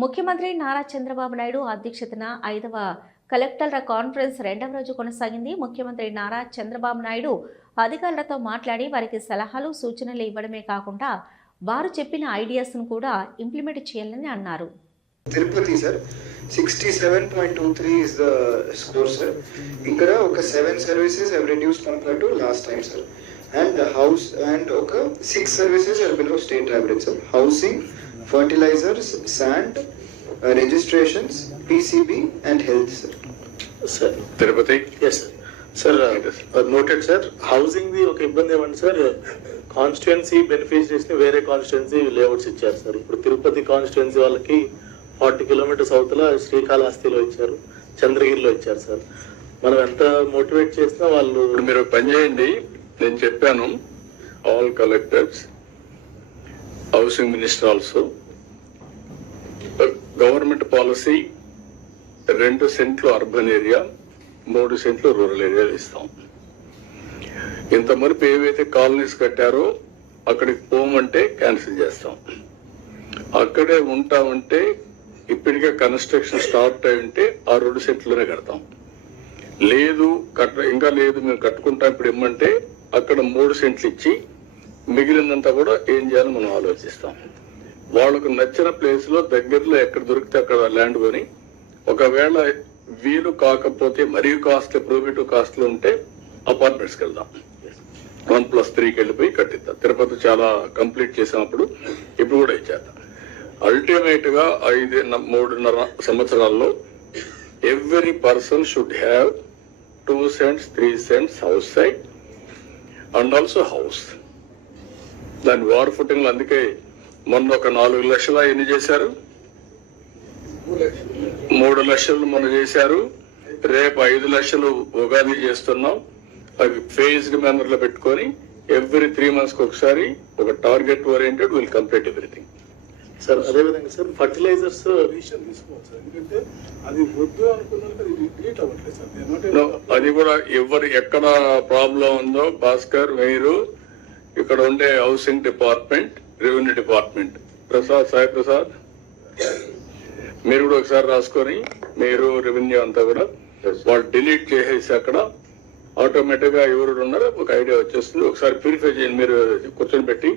ముఖ్యమంత్రి నారా చంద్రబాబు నాయుడు అధ్యక్షతన 5వ కలెక్టర్ల కాన్ఫరెన్స్ 2వ రోజు కొనసాగింది. ముఖ్యమంత్రి నారా చంద్రబాబు నాయుడు అధికారులతో మాట్లాడి వారికి సలహాలు సూచనలు ఇవ్వడమే కాకుండా వారు చెప్పిన ఐడియాస్ను కూడా ఇంప్లిమెంట్ చేయాలని అన్నారు. Tirupati sir 67.23 is the score sir. ఇక్కడ ఒక 7 services have reduced compared to last time sir. And the house and ఒక 6 services are below state average sir. Housing, fertilizers, sand, registrations, PCB and health sir. Sir, Tirupati? yes sir. Sir, noted sir. Housing the ఒక ఇబ్బంది ఏమండి sir, constituency beneficiaries ని వేరే constituency layouts ఇచ్చారు sir. ఇప్పుడు Tirupati constituency వాళ్ళకి 40 kilometres అవతల శ్రీకాళహస్తిలో ఇచ్చారు, చంద్రగిరిలో ఇచ్చారు సార్. మనం ఎంత మోటివేట్ చేసినా వాళ్ళు. మీరు పని చేయండి, నేను చెప్పాను all collectors, housing minister also, government policy 2 సెంట్లు అర్బన్ ఏరియా, 3 సెంట్లు రూరల్ ఏరియా ఇస్తాం. ఇంత మరుపు ఏవైతే కాలనీస్ కట్టారో అక్కడికి పోమంటే క్యాన్సిల్ చేస్తాం. అక్కడే ఉంటామంటే ఇప్పటికే కన్స్ట్రక్షన్ స్టార్ట్ అయి ఉంటే ఆ 2 సెంట్లోనే కడతాం. లేదు ఇంకా లేదు మేము కట్టుకుంటాం ఇప్పుడు ఇమ్మంటే అక్కడ 3 సెంట్లు ఇచ్చి మిగిలినంతా కూడా ఏం చేయాలో మనం ఆలోచిస్తాం. వాళ్ళకు నచ్చిన ప్లేస్ లో దగ్గరలో ఎక్కడ దొరికితే అక్కడ ల్యాండ్ కొని, ఒకవేళ వీలు కాకపోతే మరీ కాస్ట్ ప్రోబిటివ్ కాస్ట్ లో ఉంటే అపార్ట్మెంట్స్కి వెళ్దాం. 1+3కి వెళ్ళిపోయి కట్టిద్దాం. తిరుపతి చాలా కంప్లీట్ చేసినప్పుడు ఇప్పుడు కూడా ఇచ్చేద్దాం. అల్టిమేట్ గా 3.5 సంవత్సరాల్లో every person should have 2 cents 3 cents house side and also house. దాని వార్ ఫుటింగ్. అందుకే మొన్న ఒక 4 లక్షల ఎన్ని చేశారు, 3 లక్షలు మొన్న చేశారు. రేపు 5 లక్షలు ఉగాది చేస్తున్నాం. అవి ఫేజ్డ్ మేనర్ లో పెట్టుకొని ఎవ్రీ 3 months ఒకసారి ఒక target oriented will complete everything. Sir అదే విధంగా సార్ ఫర్టిలైజర్స్ ఎందుకంటే అది వద్దు అనుకున్నారు, అది కూడా ఎవరు ఎక్కడ ప్రాబ్లం ఉందో భాస్కర్, మీరు ఇక్కడ ఉండే housing department, revenue department, Sai Prasad, మీరు కూడా ఒకసారి రాసుకొని మీరు రెవెన్యూ అంతా కూడా వాళ్ళు డిలీట్ చేసేసి అక్కడ ఆటోమేటిక్ గా ఎవరు ఉన్నారో ఒక ఐడియా వచ్చేస్తుంది. ఒకసారి ప్యూరిఫై చేయండి, మీరు కూర్చొని పెట్టి